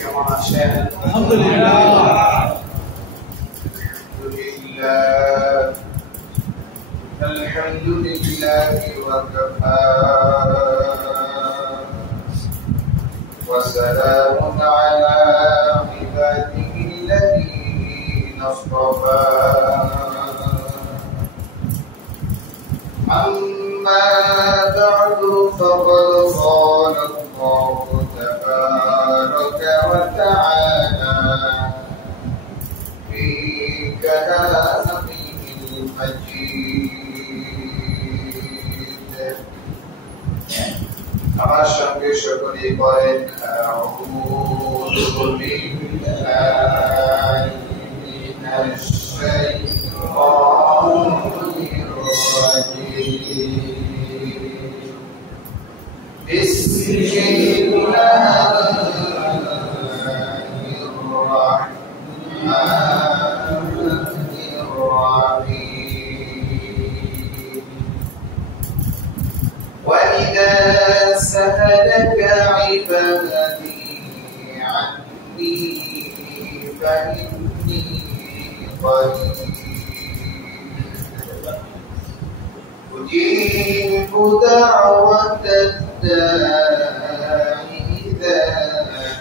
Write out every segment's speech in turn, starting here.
কেমন আছেন? আলহামদুলিল্লাহ। আলহামদুলিল্লাহ ওয়া কাফা ওয়া সালামুন আলা ইবাদিহিল্লাযীনা ইসতাফা। أما بعد فقد قال الله تبارك وتعالى في كلامه المجيد আমার সঙ্গে সকলে বলেন আউযু বিল্লাহি মিনাশ শাইতানির بسم الله الرحمن الرحيم وإذا سألك عبادي عني فإني قريب أجيب دعوة الداع إذا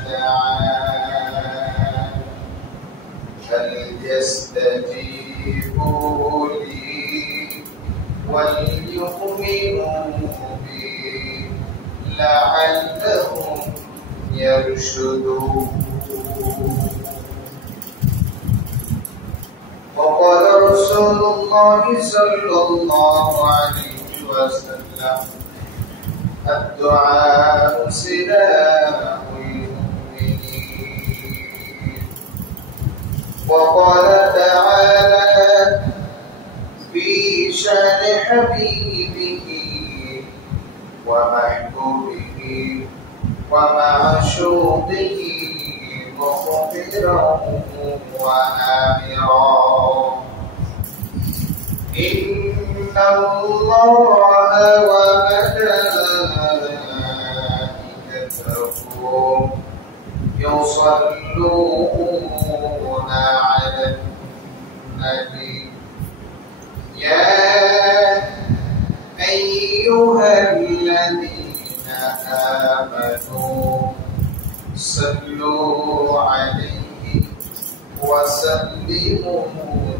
دعان فليستجيبوا لي وليؤمنوا بي لعلهم يرشدون. وقال رسول الله صلى الله عليه وسلم الدعاء سلاح المؤمنين. وقال تعالى في شان حبيبه ومحبوبه ومعشوقه مخبرا وآمرا إن الله وملائكته يصلون على النبي يا أيها الذين آمنوا صلوا عليه وسلموا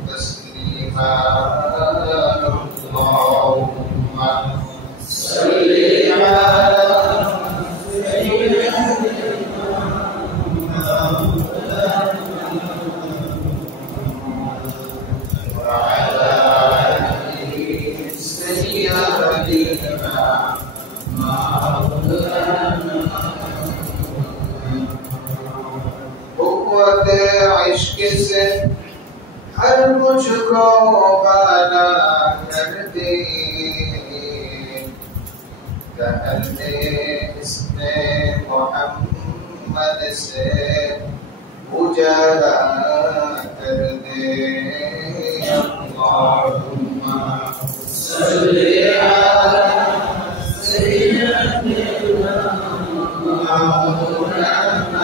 تسليما. اللهم صل على سيدنا وعلى آله سيدنا इश्क से हर मुझको बाला कर दे कहने इसमें मोहम्मद से उजाला कर दे. अल्लाहुम्मा सल्ली अला सय्यिदिना मौलाना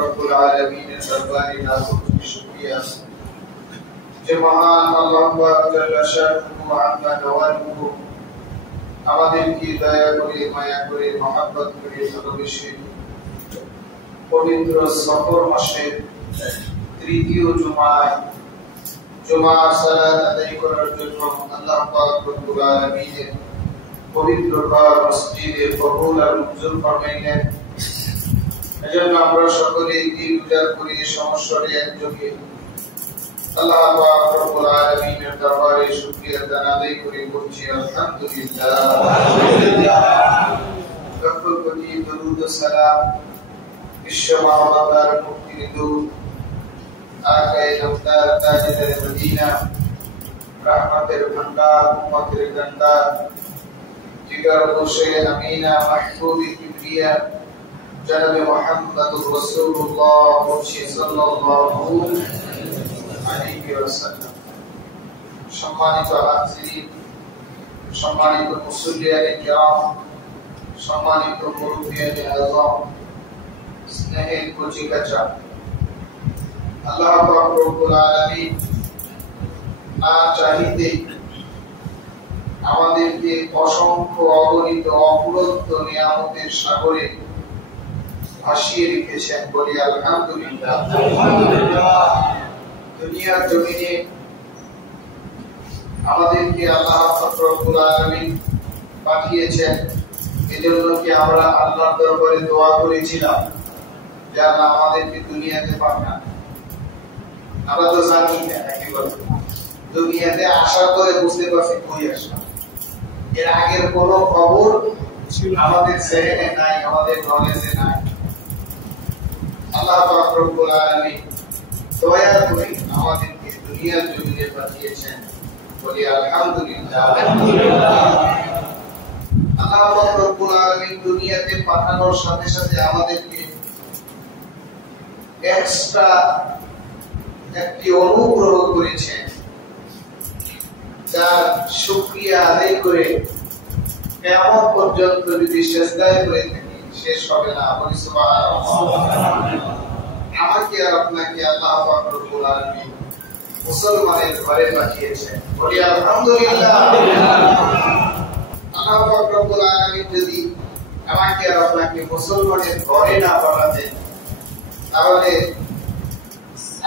রব্বুল আলামিনের দরবারে লাখো শুকরিয়া যে মহান আল্লাহ জাল্লা শানুহু ওয়া আম্মা নওয়ালুহু আমাদেরকে দয়া করে মায়া করে মহব্বত করে ভালোবেসে পবিত্র সফর মাসের তৃতীয় জুমায় জুমার সালাত আদায় করার জন্য আল্লাহ পাক রব্বুল আলামিনের পবিত্র ঘর মসজিদে কবুল আর মঞ্জুর ফরমাইলেন। এজন্য আমরা সকলে দিল উজাড় করে সমস্বরে একযোগে আল্লাহ পাক রব্বুল আলামিনের দরবারে শুকরিয়া আদায় করে বলছি আলহামদুলিল্লাহ। লক্ষ কোটি দরুদ ও সালাম বিশ্ব মানবতার মুক্তির দূত আকায়ে নামদার তাজদার মদিনা রহমতের ভান্ডার উম্মতের গন্ডার জিগার গোশে আমিনা মাহবুব কিবরিয়া জনাবে মুহাম্মদুর রাসূলুল্লাহ সাল্লাল্লাহু আলাইহি ওয়াসাল্লাম। সম্মানিত হাজিরিন, সম্মানিত মুসল্লিয়ানে কিরাম, সম্মানিত মুরব্বিয়ানে আযম, স্নেহের কচিকাঁচা, আল্লাহ পাক রব্বুল আলামিন না চাহিতে আমাদেরকে অসংখ্য অগণিত অপূরন্ত নিয়ামতের সাগরে ভাসিয়ে রেখেছেন। বলি আলহামদুলিল্লাহ। দুনিয়ার জমিনে আমাদেরকে আল্লাহ পাক রব্বুল আলামিন পাঠিয়েছেন, এজন্য কি আমরা আল্লাহর দরবারে দোয়া করেছিলাম যে আল্লাহ আমাদেরকে দুনিয়াতে পাঠান। আমরা তো জানি না কি বলবো, দুনিয়াতে আসার পরে বুঝতে পারছি কই আসলাম। এর আগের কোনো খবর আমাদের জেনে নাই, আমাদের নলেজে নাই। আল্লাহ পাক রব্বুল আলামিন দয়া করে আমাদেরকে দুনিয়ার জমিনে পাঠিয়েছেন। বলি আলহামদুলিল্লাহ। আল্লাহ পাক রব্বুল আলামিন দুনিয়াতে পাঠানোর সাথে সাথে আমাদেরকে এক্সট্রা একটি অনুগ্রহ করেছেন, যার শুকরিয়া আদায় করে কিয়ামত পর্যন্ত যদি সিজদায় করে থাকি শেষ হবে না। বলি সুবহানাল্লাহ। আমাকে আর আপনাকে আল্লাহ পাক রব্বুল আলামিন মুসলমানের ঘরে পাঠিয়েছেন। বলি আলহামদুলিল্লাহ। আল্লাহ পাক রব্বুল আলামিন যদি আমাকে আর আপনাকে মুসলমানের ঘরে না পাঠাতেন তাহলে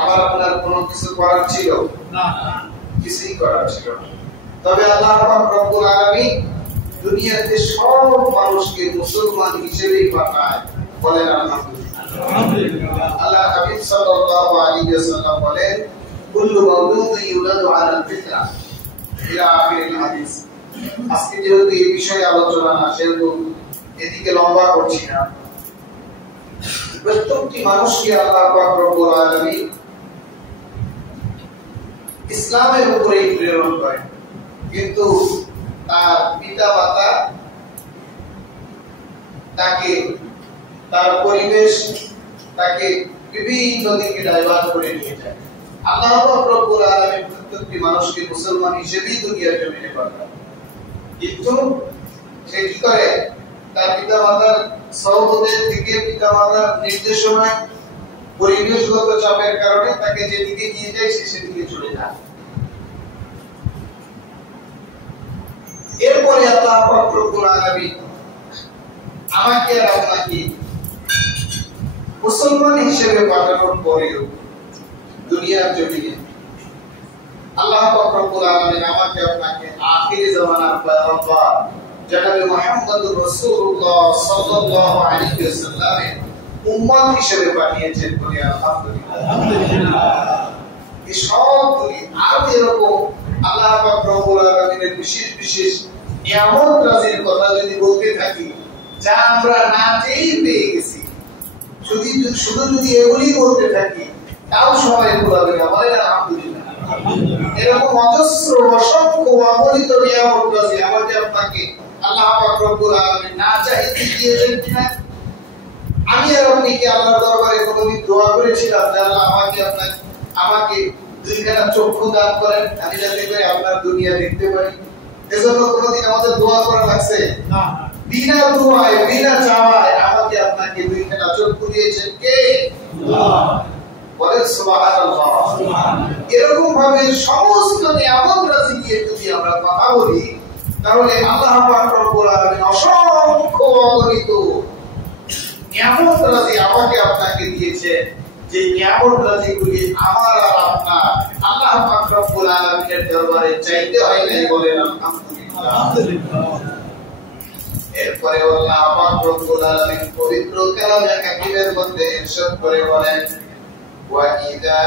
আমার আপনার কোনো কিছু করার ছিল না, কিছুই করার ছিল না। তবে আল্লাহ পাক রব্বুল আলামিন দুনিয়াতে সব মানুষকে মুসলমান হিসেবেই পাঠায়। বলেন আলহামদুলিল্লাহ। আল্লাহ হাবিব সাল্লাল্লাহু আলাইহি ওয়াসাল্লাম বলেন, কুল্লু মাওলুদিন ইউলাদু আলাল ফিতরা ইলা আখিরিল হাদিস। আজকে যেহেতু এই বিষয়ে আলোচনা না, সেহেতু এদিকে লম্বা করছি না। প্রত্যেকটি মানুষকে আল্লাহ পাক রব্বুল আলামিন ইসলামের উপরে প্রেরণ করেন, কিন্তু তার পিতা মাতা তাকে, তার পরিবেশ তাকে বিভিন্ন দিকে ডাইভার্ট করে নিয়ে যায়। আল্লাহ পাক রব্বুল আলামিন প্রত্যেকটি মানুষকে মুসলমান হিসেবেই দুনিয়ার জমিনে পাঠান, কিন্তু সে কি করে? তার পিতা মাতার সহবতের থেকে, পিতা মাতার নির্দেশনায়, পরিবেশগত চাপের কারণে তাকে যেদিকে নিয়ে যায় সে সেদিকে চলে যায়। এরপরে আল্লাহ পাক রব্বুল আলামিন আমাকে আর আপনাকে মুসলমান হিসেবে পাঠানোর পরেও দুনিয়ার জমিনে আল্লাহ পাক রব্বুল আলামিন আমাকে আপনাকে আখিরি জামানার পয়গম্বর জনাবে মুহাম্মদুর রাসূলুল্লাহ সাল্লাল্লাহু আলাইহি ওয়াসাল্লামের উম্মত হিসেবে পাঠিয়েছেন। বলি আলহামদুলিল্লাহ। এই সবগুলি আর এরকম আল্লাহ পাক রব্বুল আলামিনের বিশেষ বিশেষ নিয়ামত রাজির কথা যদি বলতে থাকি, যা আমরা না চেয়েই পেয়ে গেছি, শুধু যদি এগুলি বলতে থাকি তাও সবাই ভুলাবে না। বলেন আলহামদুলিল্লাহ। এরকম অজস্র অসংখ্য অগণিত নিয়ামত রাজি আমাকে আপনাকে আল্লাহ পাক রব্বুল আলামিন না চাইতে দিয়েছেন কিনা? আমি আর আপনি কি আল্লাহর দরবারে কোনোদিন দোয়া করেছিলাম যে আল্লাহ আমাকে দুইখানা চক্ষু দান করেন, আমি যাতে করে আপনার দুনিয়া দেখতে পারি? এজন্য কোনোদিন আমাদের দোয়া করা লাগছে না। বিনা দোয়ায়, বিনা চাওয়ায় আমাকে আপনাকে দুইখানা চক্ষু দিয়েছেন কে? আল্লাহ। বলেন সুবহানাল্লাহ। এরকম ভাবে সমস্ত নিয়ামত রাজি দিয়ে যদি আমরা কথা বলি, তাহলে আল্লাহ পাক রব্বুল আলামিন অসংখ্য অগণিত নিয়ামত রাজি আমাকে আপনাকে দিয়েছেন, যে নিয়ামত রাজিগুলি আমার আর আপনার আল্লাহ পাক রব্বুল আলামিনের দরবারে চাইতে হয় নাই। বলেন আলহামদুলিল্লাহ। এরপরে আল্লাহ পাক রব্বুল আলামিন পবিত্র কালামে হাকিমের মধ্যে ইরশাদ করে বলেন, ওয়া ইযা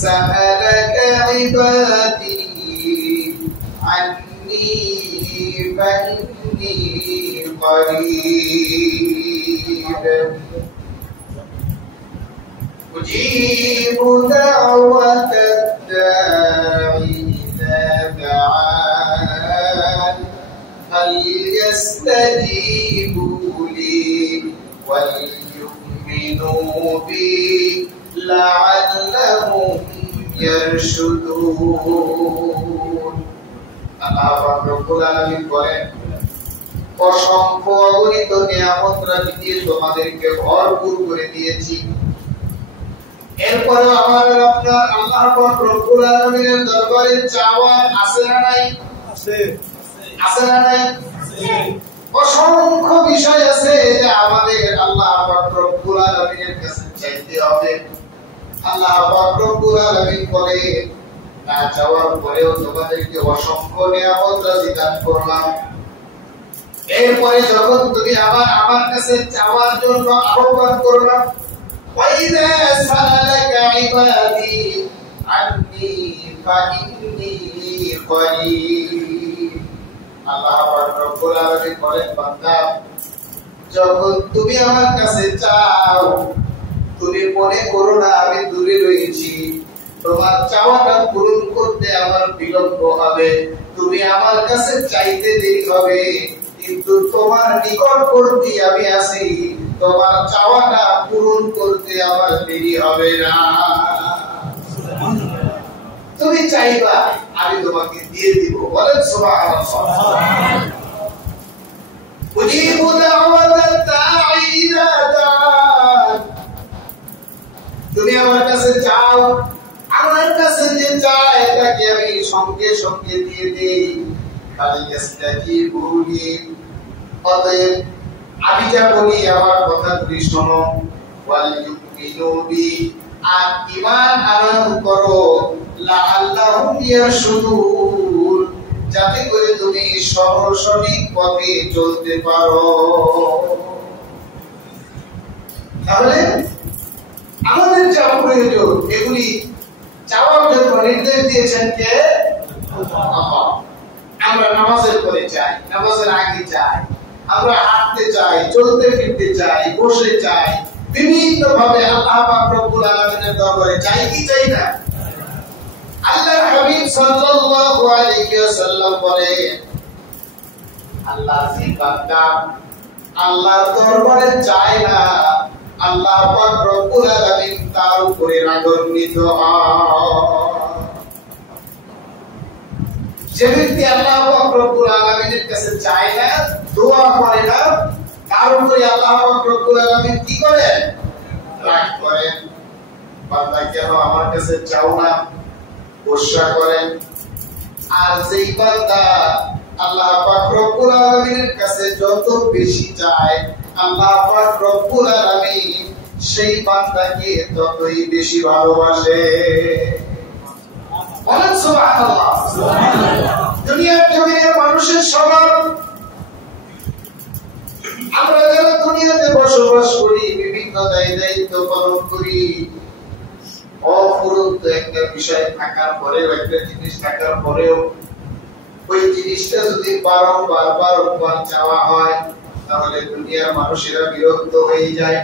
সাআলাকা ইবাদি আন্নী ফাইন্নী قريب أجيب دعوة الداعي إذا دعان فليستجيبوا لي وَلْيُؤْمِنُوا بِي لَعَلَّهُمْ يَرْشُدُونَ। আল্লাহ পাক রব্বুল আলামিন বলেন, অসংখ্য অগণিত নিয়ামত রাজি দিয়ে তোমাদেরকে ভরপুর করে দিয়েছি, এরপরে আমার আপনার আল্লাহ পাক রব্বুল আলামিনের দরবারে চাওয়া আছে না নাই? আছে। আছে না নাই? আছে। অসংখ্য বিষয় আছে যে আমাদের আল্লাহ পাক রব্বুল আলামিনের কাছে চাইতে হবে। আল্লাহ পাক রব্বুল আলামিন বলে, না চাওয়ার পরেও তোমাদেরকে অসংখ্য নিয়ামত রাজি দান করলাম। এরপরে যখন তুমি আমার কাছে চাওয়ার জন্য আহ্বান করবে, وَإِذَا سَأَلَكَ عِبَادِي عَنِّي فَإِنِّي قَرِيبٌ। আল্লাহ পাক রব্বুল আলামিন বলেন, বান্দা যখন তুমি আমার কাছে চাও, তুমি মনে করো না আমি দূরে রয়েছি, তোমার চাওয়াটা পূরণ করতে আমার বিলম্ব হবে, তুমি আমার কাছে চাইতে দেরি হবে, কিন্তু তোমার নিকটবর্তী আমি আছি, তোমার চাওয়াটা পূরণ করতে আমার দেরি হবে না। তুমি চাইবা, আমি তোমাকে দিয়ে দিব। বলেন সুবহানাল্লাহ। উজিবু দাওয়াতাদ দাঈ ইযা দাআন। তুমি আমার কাছে চাও, আমার কাছে যে চায় তাকে আমি সঙ্গে সঙ্গে দিয়ে দেই। ফালিয়াস্তাজিবুলি, অতএব আমি যা বলি আমার কথাগুলি শোনো। ওয়ালিউমিনু বি, আর ঈমান আনয়ন করো। লাআল্লাহুম ইয়ারশুদুন, যাতে করে তুমি সঠিক পথে চলতে পারো। তাহলে আমাদের যা প্রয়োজন এগুলি চাওয়ার জন্য নির্দেশ দিয়েছেন কে? আল্লাহ। আমরা নামাজের পরে চাই, নামাজের আগে চাই, আমরা হাঁটতে চাই, চলতে ফিরতে চাই, বসে চাই, বিভিন্ন ভাবে আল্লাহ পাক রব্বুল আলামিনের দরবারে চাই কি চাই না? আল্লাহর হাবিব সাল্লাল্লাহু আলাইহি ওয়াসাল্লাম বলেন, আল্লাহ যে বান্দা আল্লাহর দরবারে চায় না, আল্লাহ পাক রব্বুল আলামিন তার উপরে রাগান্বিত হয়। যে ব্যক্তি আল্লাহ পাক রব্বুল আলামিনের কাছে চায় না, দোয়া করে না, তার উপরে আল্লাহ পাক রব্বুল আলামিন কি করেন? রাগ করেন। বান্দা কেন আমার কাছে চাও না? গোসা করেন। আর যেই বান্দা আল্লাহ পাক রব্বুল আলামিনের কাছে যত বেশি চায়, আল্লাহ পাক রব্বুল আলামিন সেই বান্দাকে ততই বেশি ভালোবাসে। বলেন সুবহানাল্লাহ। দুনিয়ার জমিনের মানুষের স্বভাব, আমরা যারা দুনিয়াতে বসবাস করি, বিভিন্ন দায়িত্ব পালন করি, অফুরন্ত একটা বিষয় থাকার পরেও, একটা জিনিস থাকার পরেও ওই জিনিসটা যদি বারবার চাওয়া হয়, তাহলে দুনিয়ার মানুষেরা বিরক্ত হয়ে যায়।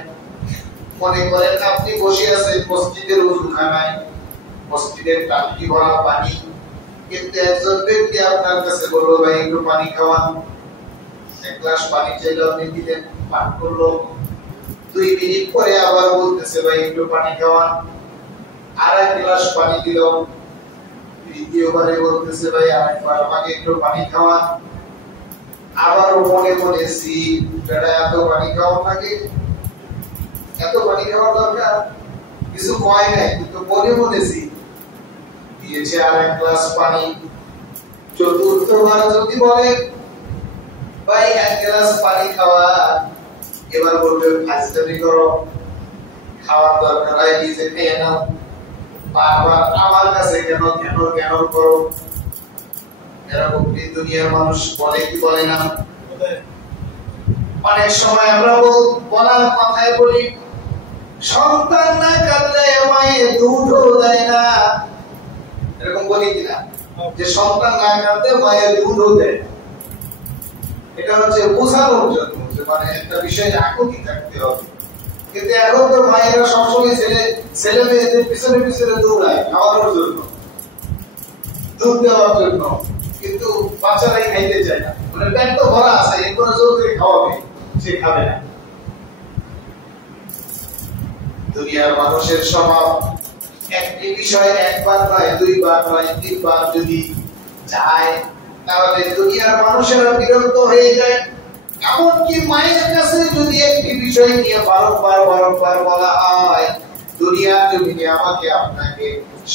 মনে করেন আপনি বসে আছেন মসজিদের ওযুখানায়, মসজিদের টাঙ্কি ভরা পানি, কিন্তু একজন ব্যক্তি আপনার কাছে বলল, ভাই একটু পানি খাওয়ান। এক গ্লাস পানি চাইলে আপনি দিলেন, পান করলো। 2 মিনিট পরে আবার বলতেছে, ভাই একটু পানি খাওয়ান। আর এক গ্লাস পানি দিল। দ্বিতীয়বারে বলতেছে, ভাই আরেকবার আমাকে একটু পানি খাওয়ান। আবার মনে মনে এত পানি খাওয়ান লাগে, এত পানি খাওয়ার দরকার, কিছু কয় নাই, কিন্তু মনে মনে দিয়েছে আর এক গ্লাস পানি। চতুর্থবার যদি বলে, ভাই এক গ্লাস পানি খাওয়া, এবার বলবে ফাজলামি করো, খাওয়ার দরকার হয় নিজে খেয়ে নাও, বারবার আমার কাছে কেন করো। এরকম দুনিয়ার মানুষ বলে কি বলে না? অনেক সময় আমরা বলার কথায় বলি, সন্তান না কাঁদলে মায়ের দুধও দেয় না। এরকম বলি কিনা? যে সন্তান না কাঁদলে মায়ের দুধও দেয়। এটা হচ্ছে বোঝানোর জন্য, মানে একটা বিষয়ে আকুতি থাকতে হবে। কিন্তু এখন তো মায়েরা সবসময় ছেলে মেয়েদের পিছনে পিছনে দৌড়ায় খাওয়ানোর জন্য, দুধ দেওয়ার জন্য, কিন্তু বাচ্চারাই খাইতে চায় না। মানে পেট তো ভরা আছে, এরপরে জোর করে খাওয়াবে, সে খাবে না। দুনিয়ার মানুষের স্বভাব একটি বিষয় একবার নয়, দুইবার নয়, তিনবার যদি চায় তাহলে দুনিয়ার মানুষেরা বিরক্ত হয়ে যায়। এমনকি মায়ের কাছে যদি একটি বিষয় নিয়ে বারংবার বারংবার বলা হয়, দুনিয়ার জমিনে আমাকে আপনাকে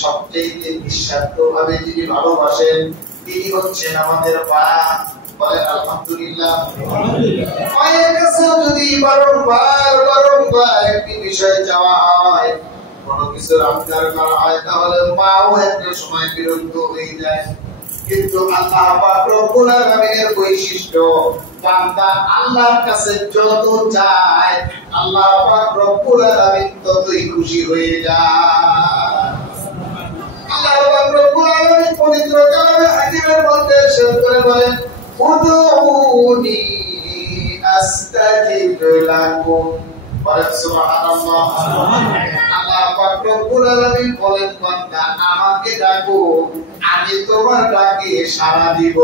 সবচেয়ে নিঃস্বার্থ ভাবে যিনি ভালোবাসেন তিনি হচ্ছেন আমাদের মা। বলেন আলহামদুলিল্লাহ। মায়ের কাছে যদি বারংবার বারংবার একটি বিষয় চাওয়া হয়, কোনো কিছুর আবদার করা হয়, তাহলে মাও একটা সময় বিরক্ত হয়ে যায়। কিন্তু আল্লাহ পাক রব্বুল আলামিনের বৈশিষ্ট্য, বান্দা আল্লাহর কাছে যত চায় আল্লাহ পাক রব্বুল আলামিন ততই খুশি হয়ে যায়। আল্লাহ পাক রব্বুল আলামিন পবিত্র কালামে হাকিমের মধ্যে ইরশাদ করে বলেন, উদউনি আস্তাজিব লাকুম। বলেন সুবহানাল্লাহ। আল্লাহ পাক রব্বুল আলামিন বলেন, বান্দা আমাকে ডাকো, আমি তোমার ডাকে সাড়া দিব।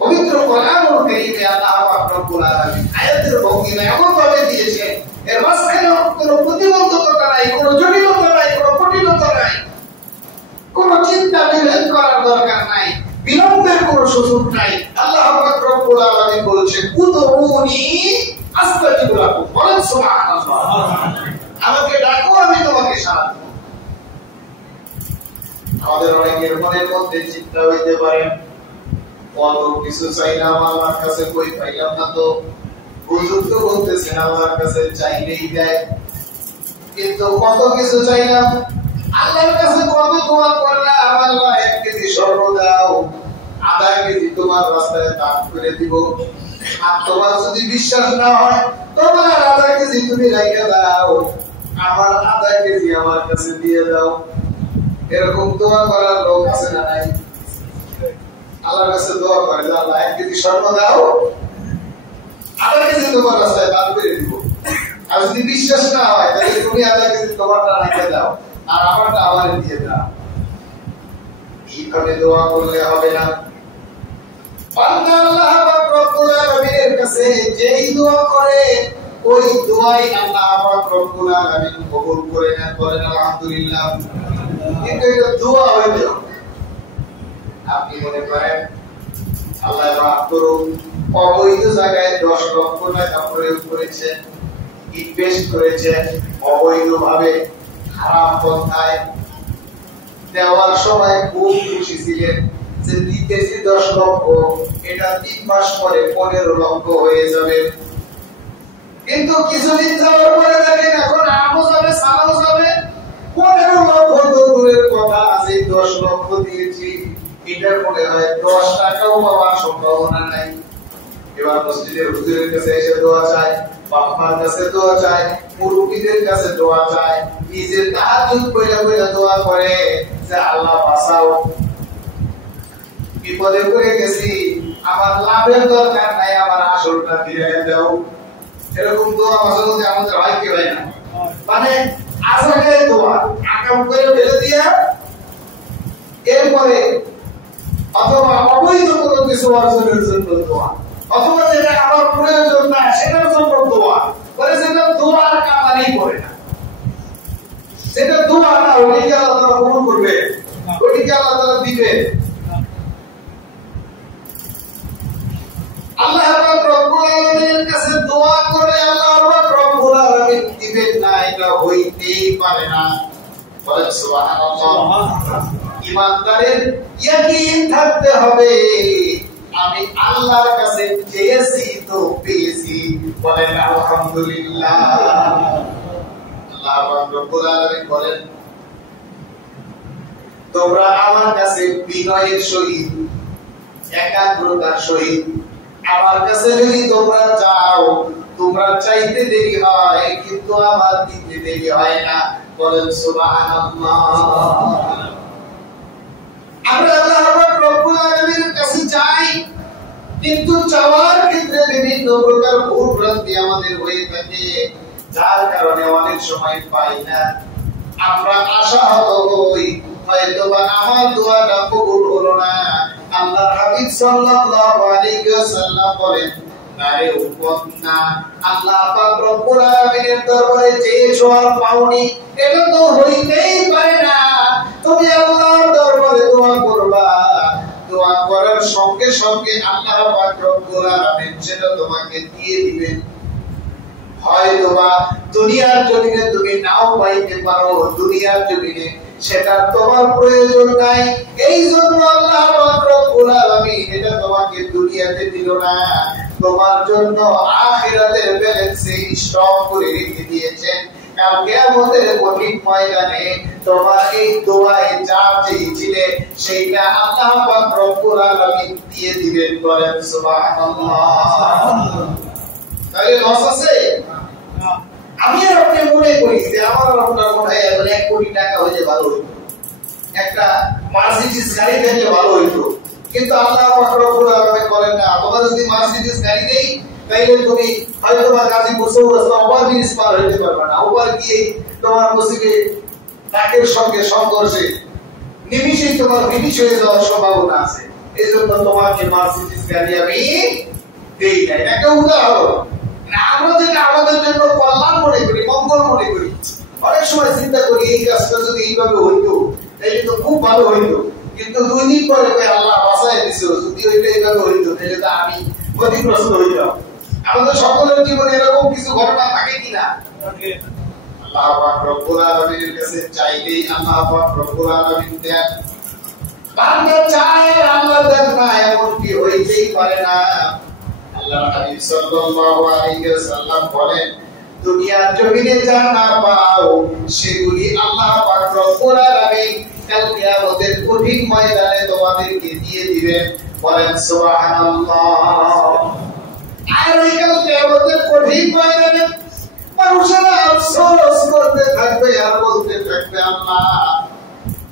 পবিত্র কোরআনুল কারীমে আল্লাহ পাক রব্বুল আলামিন আয়াতের ভঙ্গিমা এমন ভাবে দিয়েছেন, এর মাঝখানে কোনো প্রতিবন্ধকতা নাই, কোনো জটিলতা নাই, কোনো কঠিনতা নাই, কোনো চিন্তা বিভেদ করার দরকার নাই, বিলম্বের কোনো সুযোগ নাই। আল্লাহ পাক রব্বুল আলামিন বলেছেন, উদউনি আস্তাজিব লাকুম। বলেন সুবহানাল্লাহ। আমাকে ডাকো, আমি তোমাকে সাড়া দেব। আমাদের অনেকের মনের মধ্যে চিন্তা হইতে পারে, কত কিছু চাইলাম আল্লাহর কাছে, কই পাইলাম না তো। হুজুর তো বলতেছেন আল্লাহর কাছে চাইলেই দেয়, কিন্তু কত কিছু চাইলাম আল্লাহর কাছে, কত দোয়া করলাম, আল্লাহ 1 কেজি স্বর্ণ দাও, আধা কেজি তোমার রাস্তায় দান করে দিব। আর তোমার যদি বিশ্বাস না হয়, তোমার আধা কেজি তুমি রেখে দাও, আমার আধা কেজি আমার কাছে দিয়ে দাও। এরকম দোয়া করার লোক আছে না নাই? আল্লাহর কাছে দোয়া করে যে আল্লাহ 1 কেজি স্বর্ণ দাও, আধা কেজি তোমার রাস্তায় দান করে দিব। আর যদি বিশ্বাস না হয় তাহলে তুমি আধা কেজি তোমারটা রেখে দাও, আর আমারটা আমার দিয়ে দাও। এইভাবে দোয়া করলে হবে না। বান্দা আল্লাহ পাক রব্বুল আলামিনের কাছে যেই দোয়া করে, ওই দোয়াই আল্লাহ পাক রব্বুল আলামিন কবুল করে নেন। বলেন আলহামদুলিল্লাহ। কিন্তু এটা দোয়া হইল। আপনি মনে করেন আল্লাহ মাফ করুন, অবৈধ জায়গায় 10 লক্ষ টাকা প্রয়োগ করেছেন, ইনভেস্ট করেছেন অবৈধভাবে, হারাম পন্থায়। দেওয়ার সময় খুব খুশি ছিলেন যে দিতেছি 10 লক্ষ, এটা 3 মাস পরে 15 লক্ষ হয়ে যাবে। কিন্তু কিছুদিন যাওয়ার পরে দেখেন এখন আমও যাবে, সালাও যাবে, 15 লক্ষ তো দূরের কথা, আছে 10 লক্ষ দিয়েছি, এটা মনে হয় 10 টাকাও পাওয়ার সম্ভাবনা নাই। এবার মসজিদের হুজুরের কাছে এসে দোয়া চায়, বাবার কাছে দোয়া চায়, মুরব্বিদের কাছে দোয়া চায়, নিজের তাহাজ্জুদ কইরা কইরা দোয়া করে যে আল্লাহ বাঁচাও, বিপদে পড়ে গেছি, আমার লাভের দরকার নাই, আমার আসলটা দিয়ে দাও। এরকম দোয়া মাঝে মাঝে আমাদের হয় কি হয় না? মানে আসাকে দোয়া আকাম করে ফেলে দিয়া এরপরে অথবা অবৈধ কোনো কিছু অর্জনের জন্য দোয়া, অথবা যেটা আমার প্রয়োজন না সেটার জন্য দোয়া করে, সেটা দোয়ার কামারই করে না। সেটা দোয়া না, ওইটাকে আল্লাহ তাআলা কবুল করবে, ওইটাকে আল্লাহ তাআলা দিবে। আল্লাহ পাক রব্বুল আলামিনের কাছে দোয়া করে আল্লাহ পাক রব্বুল আলামিন দিবেন না, এটা হইতেই পারে না। বলেন সুবহানাল্লাহ। ঈমানদারের ইয়াকিন থাকতে হবে, আমি আল্লাহর কাছে চেয়েছি তো পেয়েছি। বলেন আলহামদুলিল্লাহ। আল্লাহ পাক রব্বুল আলামিন বলেন, তোমরা আমার কাছে বিনয়ের সহিত, একাগ্রতার সহিত আমার কাছে যদি তোমরা চাও, তোমরা চাইতে দেরি হয় কিন্তু আমার দিতে দেরি হয় না। বলেন সুবহানাল্লাহ। আমরা আল্লাহ পাক রব্বুল আলামিনের কাছে চাই, কিন্তু চাওয়ার ক্ষেত্রে বিভিন্ন প্রকার ভুল ভ্রান্তি আমাদের হয়ে থাকে, যার কারণে অনেক সময় পাই না। আমরা আশাহত হই, হয়তোবা আমার দোয়াটা কবুল হলো না। আল্লাহর হাবিব সাল্লাল্লাহু আলাইহি ওয়াসাল্লাম বলেন, আরে উম্মত না, আল্লাহ পাক রব্বুল আলামিনের দরবারে চেয়েছো আর পাওনি, এটা তো হইতেই পারে না। তুমি আল্লাহর দরবারে দোয়া করবা, দোয়া করার সঙ্গে সঙ্গে আল্লাহ পাক রব্বুল আলামিন সেটা তোমাকে দিয়ে দিবেন। হয়তোবা দুনিয়ার জমিনে তুমি নাও পাইতে পারো, দুনিয়ার জমিনে সেটা তোমার প্রয়োজন নাই, এই জন্য আল্লাহ পাক রব্বুল আলামিন এটা তোমাকে দুনিয়াতে দিল না, তোমার জন্য আখিরাতের ব্যালেন্সে স্টক করে রেখে দিয়েছেন। কাল কিয়ামতের কঠিন ময়দানে তোমার এই দোয়ায় যা চেয়েছিলে সেইটা আল্লাহ পাক রব্বুল আলামিন দিয়ে দিবেন। বলেন সুবহানাল্লাহ। তাহলে লস আছে? আমি আর আপনি মনে করি যে আমার আপনার মনে হয় 1 কোটি টাকা হইলে ভালো হইতো, একটা মার্সিডিজ গাড়ি থাকলে ভালো হইতো, কিন্তু আল্লাহ পাক রব্বুল আলামিন বলেন না, তোমার যদি মার্সিডিজ গাড়ি দেই তাইলে তুমি হয়তো বা গাজীপুর চৌরাস্তা ওভারব্রিজ পার হইতে পারবে না, ওভার গিয়ে তোমার নসিবে ট্রাকের সঙ্গে সংঘর্ষে নিমিষেই তোমার ফিনিশ হয়ে যাওয়ার সম্ভাবনা আছে। এই জন্য তোমাকে মার্সিডিজ গাড়ি আমি দেই না। একটা উদাহরণ, আমরা যেটা আমাদের জন্য কল্যাণ মনে করি, মঙ্গল মনে করি, অনেক সময় চিন্তা করি এই কাজটা যদি এইভাবে হইতো তাহলে তো খুব ভালো হইতো, কিন্তু 2 দিন পরে আল্লাহ বাঁচায় দিছে, যদি ওইটা এইভাবে হইতো তাহলে তো আমি ক্ষতিগ্রস্ত হইতাম। আমাদের সকলের জীবনে এরকম কিছু ঘটনা থাকে কিনা? আল্লাহ পাক রব্বুল আলামিনের কাছে চাইলেই আল্লাহ পাক রব্বুল আলামিন দেন, বান্দা চায় আল্লাহ দেন না, এমন কি হইতেই পারে না। আল্লাহ হাবিব সাল্লাল্লাহু আলাইহি ওয়াসাল্লাম বলেন, দুনিয়ার জমিনে যা না পাও সেগুলি আল্লাহ পাক রব্বুল আলামিন কাল কিয়ামতের কঠিন ময়দানে তোমাদেরকে দিয়ে দিবেন। বলেন সুবহানাল্লাহ। আর ওই কাল কিয়ামতের কঠিন ময়দানে মানুষেরা আফসোস করতে থাকবে আর বলতে থাকবে, আল্লাহ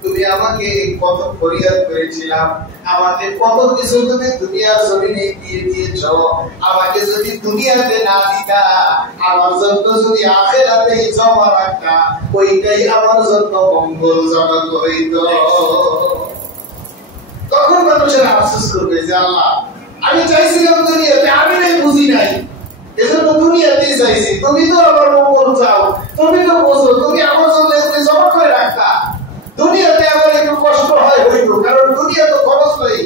তুমি আমাকে কত ফরিয়াদ করেছিলাম, আমাকে কত কিছু তুমি দুনিয়ার জমিনে দিয়ে দিয়েছো, আমাকে যদি দুনিয়াতে না দিতা, আমার জন্য যদি আখিরাতে জমা রাখতা, ওইটাই আমার জন্য মঙ্গলজনক হইতো। তখন মানুষেরা আফসোস করবে যে আল্লাহ আমি চাইছিলাম দুনিয়াতে, আমি নাই বুঝি নাই, এজন্য দুনিয়াতে চাইছি, তুমি তো আমার মঙ্গল চাও, তুমি তো বোঝো, তুমি আমার জন্য এগুলি জমা করে রাখতা। দুনিয়াতে আমার একটু কষ্ট হয় হইতো, কারণ দুনিয়া তো খরচ নাই,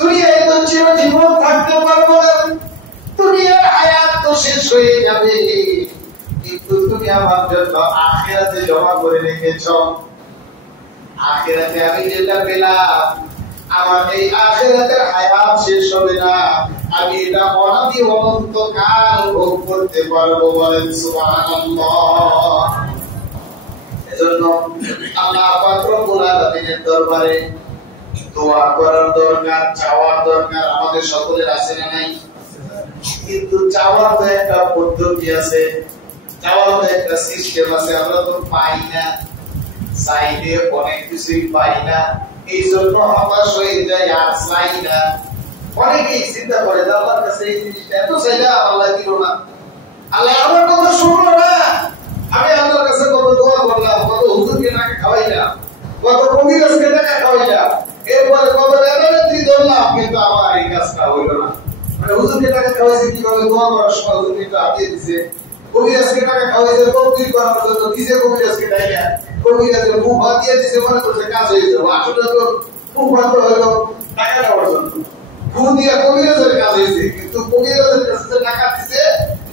দুনিয়ায় তো চিরজীবন থাকতে পারবো না, দুনিয়ার হায়াত তো শেষ হয়ে যাবে, কিন্তু তুমি আমার জন্য আখিরাতে জমা করে রেখেছ। আখিরাতে আমি যেটা পেলাম, আমার এই আখিরাতের হায়াত শেষ হবে না, আমি এটা অনাদি অনন্তকাল ভোগ করতে পারবো। বলেন সুবহানাল্লাহ। এজন্য আল্লাহ পাক রব্বুল আলামিনের দরবারে দোয়া করার দরকার, চাওয়ার দরকার আমাদের সকলের আছে না নাই? কিন্তু চাওয়ার তো একটা পদ্ধতি আছে, চাওয়ার তো একটা সিস্টেম আছে, আমরা তো পাই না, চাইলে অনেক কিছুই পাই না, এই জন্য হতাশ হয়ে যায় আর চাই না। অনেকেই চিন্তা করে যে আল্লাহর কাছে এই জিনিসটা এত চাইলে আল্লাহ দিল না, আল্লাহ আমার কথা শুনলো না, আমি আল্লাহর কাছে কত দোয়া করলাম, কত হুজুরকে টাকা খাওয়াইলাম, কত কবিরাজকে টাকা খাওয়াইলাম, এরপরে কত নেতানেত্রী ধরলাম, কিন্তু আমার এই কাজটা হইল না। মানে হুজুরকে টাকা খাওয়াইছে কিভাবে? দোয়া করার সময় হুজুর একটু হাতিয়ে দিছে, কবিরাজকে টাকা খাওয়াইছে তকদির করার জন্য দিছে, কবিরাজকে টাকা কবিরাজের মুখ হাতিয়ে দিছে, মনে করছে কাজ হয়ে যাবে, আসলে তো মুখ হাত হইলো টাকা নেওয়ার জন্য, খুন দিয়া কবিরাজের কাজ হয়েছে, কিন্তু কবিরাজের কাছে টাকা দিছে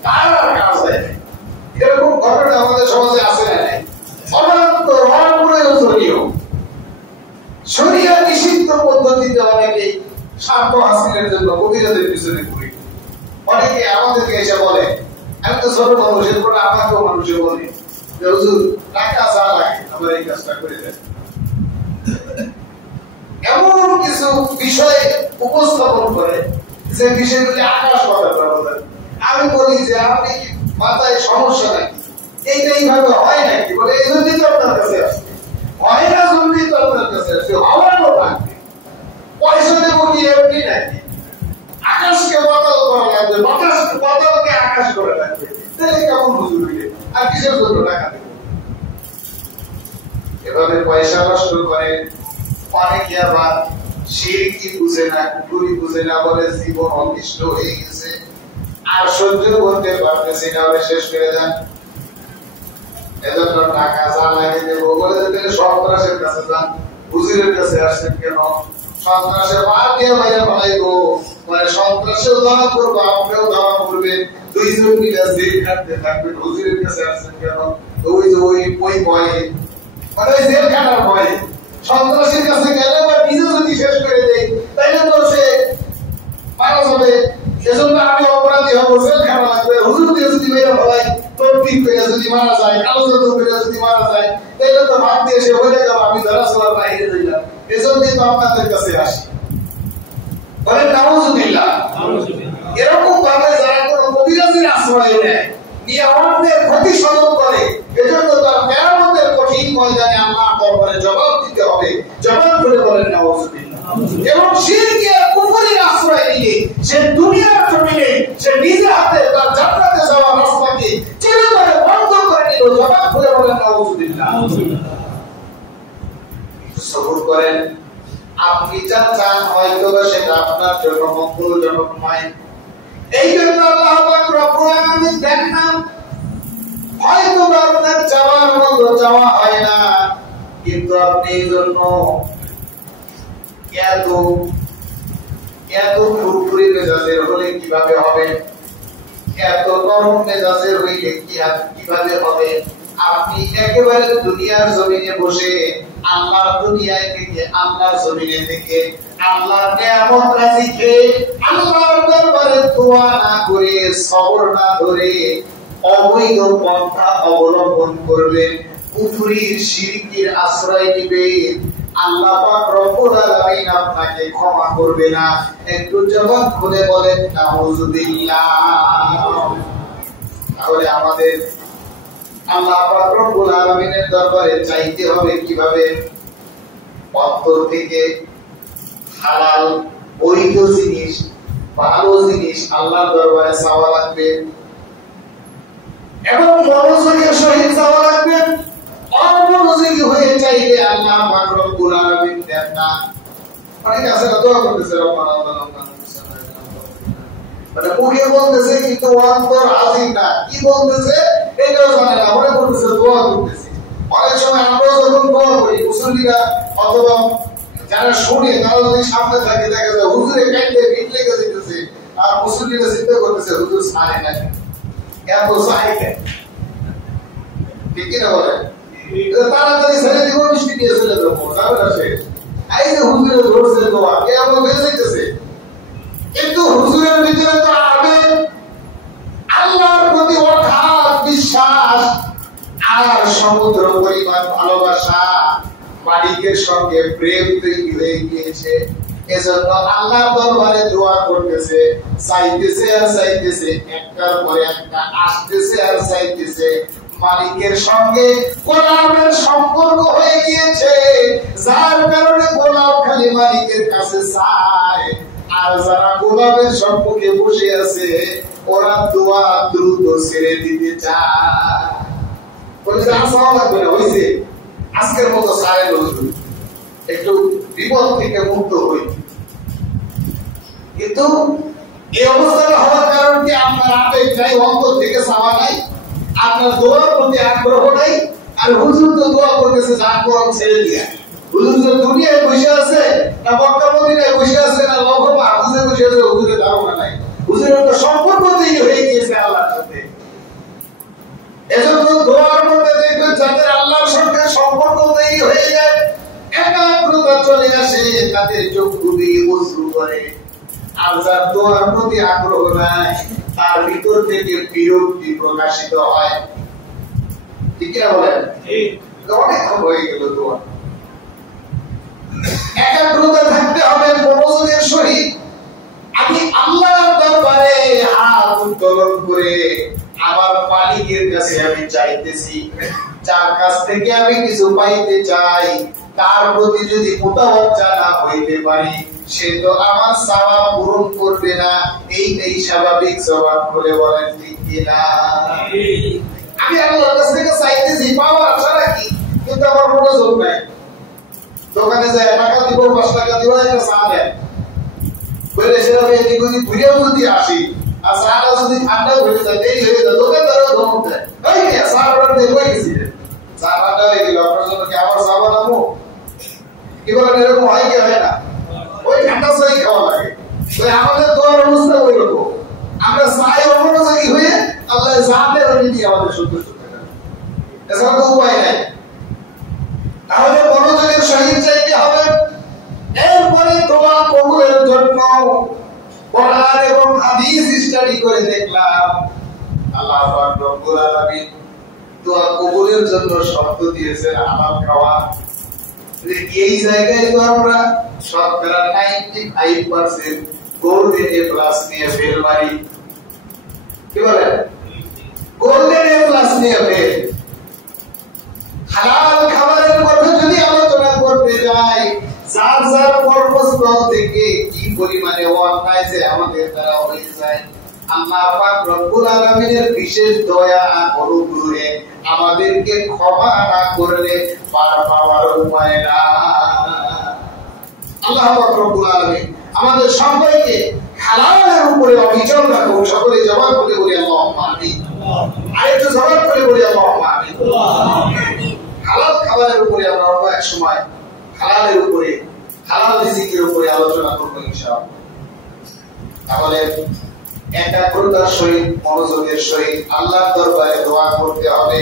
তার আর কাজ হয় না। এরকম ঘটনা আমাদের সমাজে আছে না নাই? অনন্তর অপ্রয়োজনীয় শরিয়া নিষিদ্ধ পদ্ধতিতে অনেকে স্বার্থ হাসিলের জন্য কবিরাজের পিছনে ঘুরে। অনেকে আমাদেরকে এসে বলে, আমি তো ছোট মানুষ, এরপরে আমাকেও মানুষে বলে যে হুজুর টাকা যা লাগে আমার এই কাজটা করে দেন। এমন কিছু বিষয় উপস্থাপন করে যে বিষয়গুলি আকাশ কথা বলেন। আমি বলি যে আপনি মাথায় সমস্যা নাকি, এইটা এইভাবে হয় নাকি? বলে এই জন্যই তো আপনার কাছে আসছে, হয় না জন্যই তো আপনার কাছে আসছে, হওয়ারও থাকবে, পয়সা দেবো কি এমনি নাকি? আকাশকে বাতাল করা লাগবে, বাতালকে আকাশ করে লাগবে, তাহলে কেমন হুজুর হইলে আর কিসের জন্য টাকা দেবো? এভাবে পয়সা নষ্ট করে। অনেকে আবার শিরকি বুঝে না, কুফরি বুঝে না বলে জীবন অনিষ্ট হয়ে গেছে, আর সহ্য করতে পারতেছি না বলে শেষ করে দেন। এজন্য টাকা যা লাগে দেবো বলে দিতে সন্ত্রাসের কাছে যান, হুজুরের কাছে আসছেন কেন? সন্ত্রাসের মার দিয়ে বাইরে ফেলাইবো, মানে সন্ত্রাসেও ধরা করবো, আপনিও ধরা করবেন, দুইজন মিলে জেল খাটতে থাকবেন। হুজুরের কাছে আসছেন কেন? ওই যে ওই ভয়ে, মানে ওই জেল খাটার ভয়ে। সন্ত্রাসের কাছে গেলে বা নিজে যদি শেষ করে দেয় তাইলে তো সে মারা যাবে। এজন্য আমি অপরাধী হবো, জেল খাটা লাগবে। হুজুর দিয়ে যদি মেরে ফেলাই, তরতিব করে যদি মারা যায়, কালো জাদু করে যদি মারা যায়, তাইলে তো ভাব দিয়ে সে হয়ে যাবে, আমি ধরা চলার বাইরে দিলাম। এজন্যই তো আপনাদের কাছে আসি। বলেন নাউজুবিল্লাহ। এরকম ভাবে যারা কোনো কবিরাজের আশ্রয় নেয়, নিয়ে অন্যের ক্ষতি সাধন করে, এজন্য তার কিয়ামতের কঠিন ময়দানে আল্লাহর দরবারে জবাব দিতে হবে। জবাব করে বলেন নাউজুবিল্লাহ। এবং শিরকি আর কুফরির আশ্রয় নিয়ে সে দুনিয়ার জমিনে সে নিজে হাতে তার জান্নাতে যাওয়ার রাস্তাকে চিরতরে বন্ধ করে নিল। জবাব করে বলেন নাউজুবিল্লাহ। সবর করেন, আপনি যা চান হয়তো সেটা আপনার জন্য মঙ্গলজনক নয়। এই জন্য আল্লাহ পাক রব্বুল আলামিন দেন না, হয়তো আপনার চাওয়ার মতো চাওয়া হয় না, কিন্তু আপনি এই জন্য এত ফুরফুরি মেজাজের হলে কিভাবে হবে, এত নরম মেজাজের হইলে কিভাবে হবে? আপনি একেবারে দুনিয়ার জমিনে বসে আল্লাহর দুনিয়ায় থেকে, আল্লাহর জমিনে থেকে আল্লাহর নিয়ামত রাজি খেয়ে আল্লাহর দরবারে দোয়া না করে, সবর না ধরে অবৈধ পন্থা অবলম্বন করবেন, কুফরির শিরকির আশ্রয় নিবেন, আল্লাহ পাক রব্বুল আলামিন আপনাকে ক্ষমা করবে না। একটু জবান খুলে বলেন নাউজুবিল্লাহ। তাহলে আমাদের আল্লাহ পাক রব্বুল আলামিনের দরবারে চাইতে হবে কিভাবে? অন্তর থেকে হালাল বৈধ জিনিস, ভালো জিনিস আল্লাহর দরবারে চাওয়া লাগবে এবং মনোযোগের সহিত চাওয়া লাগবে। অমনোযোগী হয়ে চাইলে আল্লাহ পাক রব্বুল আলামিন দেন না। অনেকে আছে না দোয়া করতেছে রব্বানা যালামনা আনফুসানা, মানে মুখে বলতেছে কিন্তু অন্তর হাজির না, কি বলতেছে এটাও জানে না, মনে করতেছে দোয়া করতেছে। অনেক সময় আমরা যখন দোয়া করি, মুসল্লিরা অথবা যারা শুনে তারা যদি সামনে থাকে, দেখা যায় হুজুরে কাইতে ভিটলে গেছে, আর মুসল্লিরা চিন্তা করতেছে হুজুর সারে না, এত সাই কেন? ঠিক কিনা বলেন? তাড়াতাড়ি ছেড়ে দিব, মিষ্টি দিয়ে চলে যাবো, যাবে না শেষ। এই যে হুজুরে ধরছে দোয়া, কেমন হয়ে যাইতেছে। কিন্তু হুজুরের ভিতরে তো আবেগ, আল্লাহর প্রতি অগাধ বিশ্বাস আর সমুদ্র পরিমাণ ভালোবাসা, মালিকের সঙ্গে প্রেম তৈরি হয়ে গিয়েছে। এজন্য আল্লাহর দরবারে দোয়া করতেছে, চাইতেছে আর চাইতেছে, একটার পরে একটা আসতেছে আর চাইতেছে। মালিকের সঙ্গে গোলামের সম্পর্ক হয়ে গিয়েছে, যার কারণে গোলাম খালি মালিকের কাছে চায়। আর যারা গোলামের সম্পর্কে বসে আছে, ওরা দোয়া দ্রুত ছেড়ে দিতে চায়। বলে যে আসা লাগবে না, হয়েছে আজকের মতো সারে হুজুর, একটু বিপদ থেকে মুক্ত হই। কিন্তু এই অবস্থাটা হওয়ার কারণ কি? আপনার আবেগ নাই, অন্তর থেকে চাওয়া নাই, আপনার দোয়ার প্রতি আগ্রহ নাই। আর হুজুর তো দোয়া করতেছে, যা করম ছেড়ে দিয়া। হুজুর তো দুনিয়ায় বসে আছে, না মক্কা মদিনায় বসে আছে, না লক্ষ্য মাহফুজে বসে আছে, হুজুরের ধারণা নাই। হুজুরের তো সম্পর্ক তৈরি হয়ে গিয়েছে আল্লাহর সাথে। এজন্য দোয়ার মধ্যে দেখবেন যাদের আল্লাহর সঙ্গে সম্পর্ক তৈরি হয়ে যায়, একাগ্রতা চলে আসে, তাদের চোখ দিয়ে অশ্রু করে। আর যার দোয়ার প্রতি আগ্রহ নাই, তার ভিতর থেকে বিরক্তি প্রকাশিত হয়। ঠিক না বলেন? অনেকক্ষণ হয়ে গেল দোয়া। একাগ্রতা থাকতে হবে মনোযোগের সহিত। আমি আল্লাহর দরবারে হাত উত্তোলন করে আমার মালিকের কাছে আমি চাইতেছি, যার কাছ থেকে আমি কিছু পাইতে চাই, তার প্রতি যদি মুতাওয়াজ্জা না হইতে পারি, সে তো আমার চাওয়া পূরণ করবে না। এই স্বাভাবিক জবাব করে বলেন ঠিক কিনা? আমি আল্লাহর কাছ থেকে চাইতেছি, পাওয়ার আশা রাখি, কিন্তু আমার মনোযোগ নাই। দোকানে যায় টাকা দিব 5 টাকা দিব একটা চা দেন বলে সেটা এদিক ওদিক ঘুরেও যদি আসি আর চাটা যদি ঠান্ডা হয়ে যায় দেরি হয়ে যায় দোকানদারও ধমক দেয় এই মিয়া চা অর্ডার দিয়ে কই গেছি চা ঠান্ডা হয়ে গেল আপনার জন্য কি আবার চা বানাবো কি বলেন এরকম হয় কি হয় না ওই ঠান্ডা চাই খাওয়া লাগে তো আমাদের দোয়ার অবস্থা ওই রকম আমরা চাই অমনোযোগী হয়ে আল্লাহ জানলে ওই দিয়ে আমাদের সন্তুষ্ট করেন এছাড়া তো উপায় নাই তাহলে মনোযোগের সহিত চাইতে হবে এরপরে দোয়া কবুলের জন্য কোরআন এবং হাদিস স্টাডি করে দেখলাম আল্লাহ পাক রব্বুল আলামিন দোয়া কবুলের জন্য শর্ত দিয়েছেন হালাল খাওয়া এই জায়গায় তো আমরা শতকরা 95% গোল্ডেন এ প্লাস নিয়ে ফেল মারি কি বলেন গোল্ডেন এ প্লাস নিয়ে ফেল হালাল খাবারের কথা যদি আলোচনা করতে যাই যার যার কর্মস্থল থেকে কি পরিমাণে অন্যায় যে আমাদের দ্বারা হয়ে যায় আল্লাহ পাক রব্বুল আলামিনের বিশেষ দয়া আর অনুগ্রহে আমাদেরকে ক্ষমা না করলে পার পাওয়ার উপায় না আল্লাহ পাক রব্বুল আলামিন আমাদের সবাইকে হালালের উপরে অবিচল রাখুন সকলে জবাব করে বলি আল্লাহুম্মা আমিন আরেকটু জবাব করে বলি আল্লাহুম্মা আমিন হালাল খাবারের উপরে আমরা অন্য এক সময় হালালের উপরে হালাল রিজিকের উপরে আলোচনা করব ইনশাআল্লাহ তাহলে একাগ্রতার সহিত মনোযোগের সহিত আল্লাহর দরবারে দোয়া করতে হবে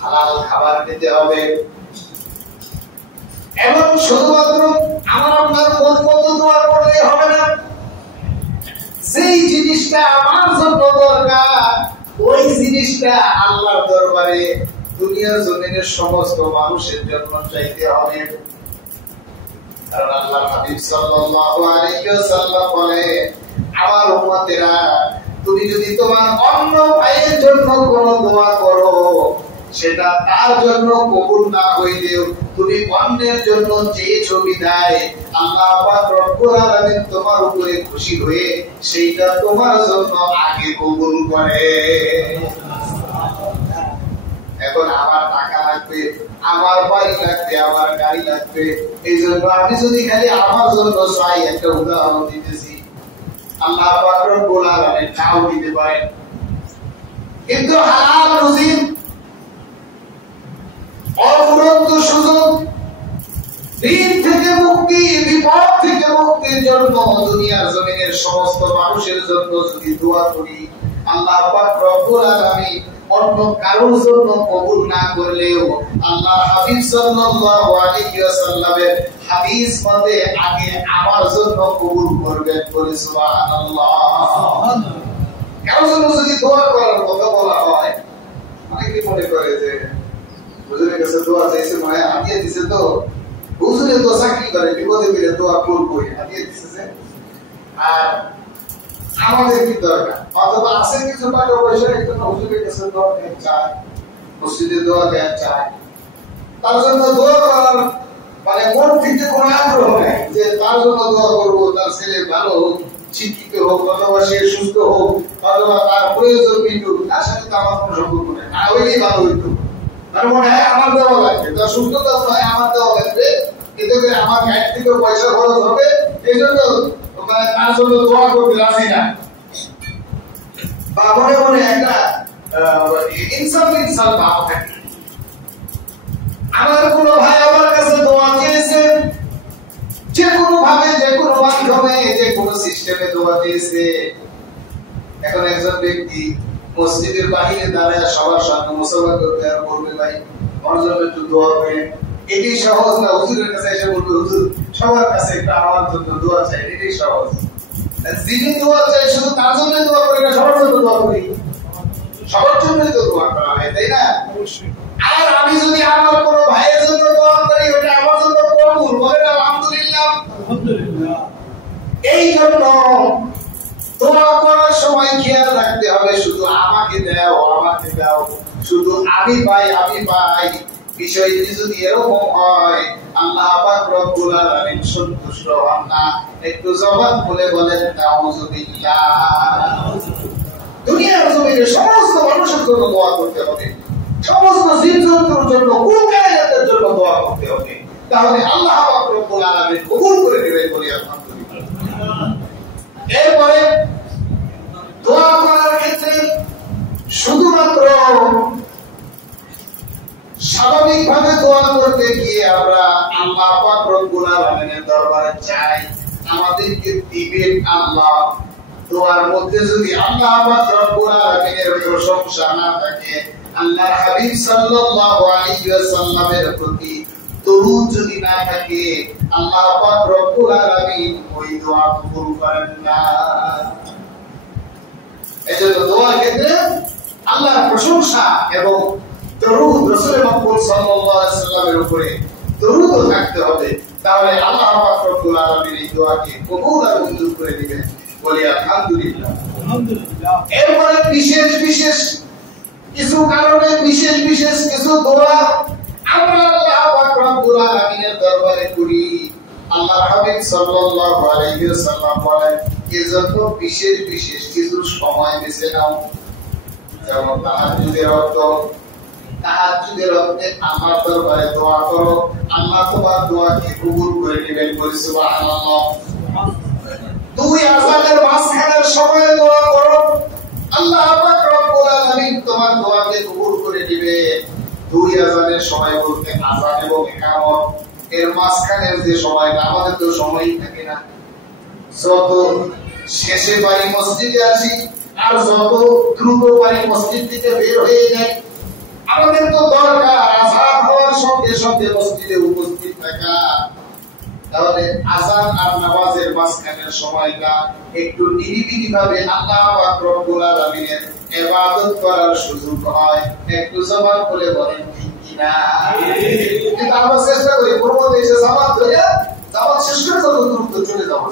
হালাল খাবার খেতে হবে এবং শুধুমাত্র আমার আপনার মন মতো দোয়া করলে হবে না সেই জিনিসটা আমার জন্য দরকার ওই জিনিসটা আল্লাহর দরবারে দুনিয়ার জমিনের সমস্ত মানুষের জন্য চাইতে হবে কারণ আল্লাহর হাবিব সাল্লাল্লাহু আলাইহি ওয়াসাল্লাম বলে আমার উম্মতেরা তুমি যদি তোমার অন্য ভাইয়ের জন্য কোনো দোয়া করো সেটা তার জন্য কবুল না হইলেও তুমি অন্যের জন্য যে ছবি দেয় আল্লাহ পাক রব্বুল আলামিন তোমার উপরে খুশি হয়ে সেইটা তোমার জন্য আগে কবুল করে এখন আমার টাকা লাগবে আমার বাড়ি লাগবে আমার গাড়ি লাগবে এই জন্য আপনি যদি খালি আমার জন্য চাই একটা উদাহরণ দিতেছি আল্লাহ পাক রব্বুল আলামিন নাও দিতে পারেন কিন্তু হালাল রুজি অফুরন্ত সুযোগ ঋণ থেকে মুক্তি বিপদ থেকে মুক্তির জন্য দুনিয়ার জমিনের সমস্ত মানুষের জন্য যদি দোয়া করি আল্লাহ পাক রব্বুল আলামিন অন্য কারোর জন্য কবুল না করলেও আল্লাহ হাবিব সাল্লাল্লাহু আলাইহি ওয়াসাল্লামের হাদিস মতে আগে আমার জন্য কবুল করবেন বলে সুবহানাল্লাহ কারোর জন্য যদি দোয়া করার কথা বলা হয় অনেকে মনে করে যে হুজুরের কাছে দোয়া চাইছে মানে হাদিয়া দিছে তো হুজুরে তো চাকরি করে বিপদে পড়ে দোয়া করবই হাদিয়া দিছে আর আমাদের কি দরকার অথবা আছে কিছু টাকা পয়সা একজন হুজুরের কাছে দোয়া দেন চায় মসজিদে দোয়া দেন চায় তার জন্য দোয়া করার মানে মন থেকে কোনো আগ্রহ নেই যে তার জন্য দোয়া করবো তার ছেলে ভালো হোক শিক্ষিত হোক অথবা সে সুস্থ হোক অথবা তার প্রয়োজন মিটুক তার সাথে তো আমার কোনো সম্পর্ক নেই না হইলেই ভালো হইতো তার মনে হয় আমার দেওয়া লাগবে তার সুস্থতা হয় আমার দেওয়া লাগবে এতে করে আমার গাড়ি থেকে পয়সা খরচ হবে এই জন্য তার জন্য দোয়া করতে রাজি না বা মনে মনে একটা ইনসান ভাব থাকে আমার কোনো ভাই আমার কাছে দোয়া চেয়েছে যে কোনো ভাবে যে কোনো মাধ্যমে যে কোনো সিস্টেমে দোয়া চেয়েছে এখন একজন ব্যক্তি মসজিদের বাহিরে দাঁড়ায় সবার সামনে মুসলমান করতে আর বলবে ভাই আমার জন্য একটু দোয়া করে এটি সহজ না হুজুরের কাছে এসে বলবে হুজুর সবার কাছে একটা আমার জন্য দোয়া চাই এটাই সহজ যিনি দোয়া চাই শুধু তার জন্য দোয়া করি না সবার জন্য দোয়া করি সবার জন্যই তো দোয়া করা হয় তাই না আর আমি যদি আমার কোনো ভাইয়ের জন্য দোয়া করি ওটা আমার জন্য কবুল বলেন আলহামদুলিল্লাহ এই জন্য দোয়া করার সময় খেয়াল রাখতে হবে শুধু আমাকে দাও শুধু আমি পাই বিষয়টি যদি এরকম হয় আল্লাহ পাক রব্বুল আলামিন সন্তুষ্ট হন না একটু জবান খুলে বলেন নাউযুবিল্লাহ দুনিয়ার জমিনে সমস্ত মানুষের জন্য দোয়া করতে হবে সমস্ত জীবজন্তুর জন্য কুল কায়নাতের জন্য দোয়া করতে হবে তাহলে আল্লাহ পাক রব্বুল আলামিন কবুল করে নেবেন বলি আলহামদুলিল্লাহ। এরপরে দোয়া করার ক্ষেত্রে শুধুমাত্র স্বাভাবিকভাবে দোয়া করতে গিয়ে আমরা আল্লাহ পাক রব্বুল আলামিনের দরবারে চাই, আমাদেরকে দিবেন আল্লাহ। দোয়ার মধ্যে যদি আল্লাহ পাক রব্বুল আলামিনের প্রশংসা না থাকে, আল্লাহর হাবিব সাল্লাল্লাহু আলাইহি ওয়াসাল্লামের প্রতি দরুদ যদি না থাকে, আল্লাহ পাক রব্বুল আলামিন ওই দোয়া কবুল করেন না। এজন্য দোয়ার ক্ষেত্রে আল্লাহর প্রশংসা এবং দরুদ রাসূল মুহাম্মদ সাল্লাল্লাহু আলাইহি ওয়াসাল্লামের উপরে দরুদও থাকতে হবে, তাহলে আল্লাহ পাক রব্বুল আলামিন এই দোয়াকে কবুল আর মঞ্জুর করে দিবেন বলি আলহামদুলিল্লাহ। আলহামদুলিল্লাহ। এরপরে বিশেষ বিশেষ কিছু কারণে বিশেষ বিশেষ কিছু দোয়া আমরা আল্লাহ পাক রব্বুল আলামিনের দরবারে করি। আল্লাহর হাবিব সাল্লাল্লাহু আলাইহি ওয়াসাল্লাম বলেন, এজন্য বিশেষ বিশেষ কিছু সময় বেছে নাও, যেমন তাহাজ্জুদের রক্তে আল্লাহর দরবারে দোয়া করো, আল্লাহ তোমার দোয়াকে কবুল করে নেবেন বলি সুবহানাল্লাহ। দুই আযানের মাঝখানের সময়ে দোয়া করো, আল্লাহ পাক রব্বুল আলামিন তোমার দোয়াকে কবুল করে নেবেন। দুই আযানের সময় বলতে আযান এবং ইকামত, এর মাঝখানের যে সময়টা, আমাদের তো সময়ই থাকে না, যত শেষে বাড়ি মসজিদে আসি আর যত দ্রুত বাড়ি মসজিদ থেকে বের হয়ে যায়, আমাদের তো দরকার আযান হওয়ার সঙ্গে সঙ্গে মসজিদে উপস্থিত থাকা। তাহলে আযান আর নামাজের মাঝখানের সময়টা একটু নিরিবিলি ভাবে আল্লাহ পাক রব্বুল আলামিনের ইবাদত করার সুযোগ হয়। একটু জবান খুলে বলেন ঠিক কিনা? কিন্তু আমরা চেষ্টা করি প্রমোদ এসে জামাত ধরে জামাত শেষ করে যত দ্রুত চলে যাবো,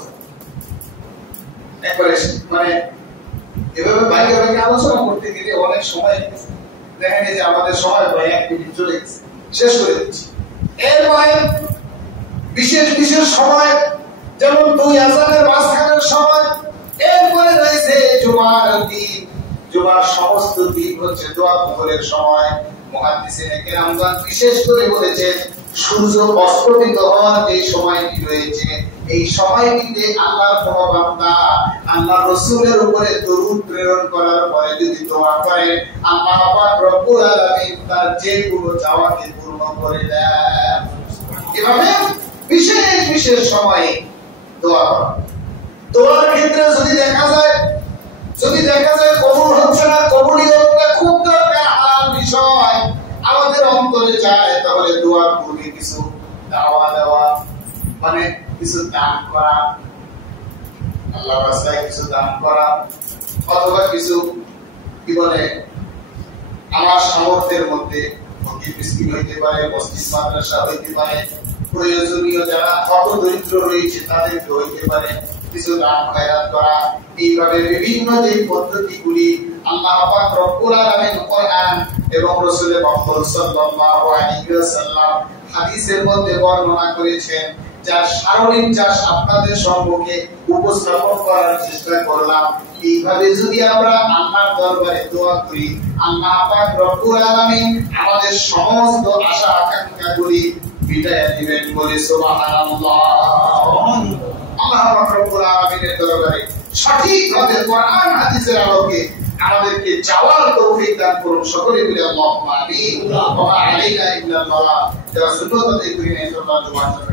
একবারে মানে এভাবে বাইরে বাইরে আলোচনা করতে গেলে অনেক সময় দেখেন যে আমাদের সময় প্রায় 1 মিনিট চলে গেছে, শেষ করে দিচ্ছি। এরপরে বিশেষ বিশেষ সময়, যেমন দুই আযানের মাঝখানের সময়। এরপরে রয়েছে জুমার দিন, জুমার সমস্ত দিন হচ্ছে দোয়া কবুলের সময়। মুহাদ্দিসিনে কেরামগণ বিশেষ করে বলেছেন, সূর্য অস্তমিত হওয়ার যে সময়টি রয়েছে, এই সময়টিতে আল্লাহর কোন বান্দা আল্লাহর রাসূলের উপরে দরুদ প্রেরণ করার পরে যদি দোয়া করে, আল্লাহ পাক রব্বুল আলামিন তার যে কোনো চাওয়াকে পূর্ণ করে দেন। এভাবে বিশেষ বিশেষ সময়ে দোয়া করা। দোয়ার ক্ষেত্রে যদি দেখা যায় কবুল হচ্ছে না, কবুলিয়তটা খুব দরকার হালাল বিষয়, আমাদের অন্তরে যায়, তাহলে দোয়ার পূর্বে কিছু দাওয়া দেওয়া, মানে কিছু দান করা, আল্লাহর রাস্তায় কিছু দান করা, অথবা কিছু কি বলে আমার সামর্থ্যের মধ্যে ফকির মিসকিন হইতে পারে, মসজিদ মাদ্রাসা হইতে পারে, প্রয়োজনীয় যারা হতদরিদ্র রয়েছে তাদেরকে হইতে পারে কিছু দান খয়রাত করা। এইভাবে বিভিন্ন যে পদ্ধতিগুলি আল্লাহ পাক রব্বুল আলামিন কোরআন এবং রাসূল মুহাম্মদ সাল্লাল্লাহু আলাইহি ওয়াসাল্লাম হাদিসের মধ্যে বর্ণনা করেছেন, যার সারণিক চাষ আপনাদের সম্মুখে উপস্থাপন করার চেষ্টা করলাম। এইভাবে যদি আমরা আল্লাহর দরবারে দোয়া করি, আল্লাহ পাক রব্বুল আলামিন আমাদের সমস্ত আশা আকাঙ্ক্ষাগুলি বিদায় দিবেন বলে সুবহানাল্লাহ। আল্লাহ পাক রব্বুল আলামিনের দরবারে সঠিকভাবে কোরআন হাদিসের আলোকে আমাদেরকে চাওয়ার তৌফিক দান করুন সকলে মিলে আল্লাহুম্মা আমিন। ওয়া আলাইনা ইল্লাল্লাহ, যা সুন্নাতে করিনা সাল্লাল্লাহু আলাইহি ওয়াসাল্লাম।